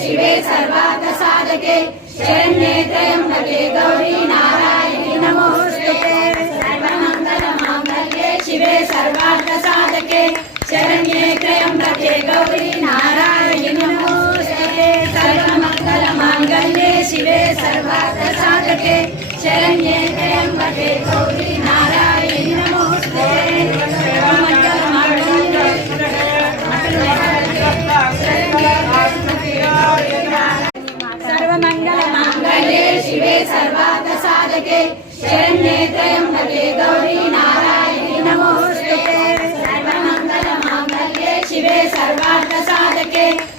शिवे सर्वार्थ साधके शरण्ये त्र्यंबके गौरी नारायणी नमोस्तुते। सर्वमंगल मांगल्ये शिवे सर्वार्थ साधके शरण्ये त्र्यंबके गौरी नारायणी नमोस्तुते। सर्वमंगल मांगल्ये शिवे सर्वार्थ साधके शरण्ये त्र्यंबके गौरी नारायणी नमोस्तुते। सर्वमंगल मांगल्ये शिवे सर्वार्थ साधके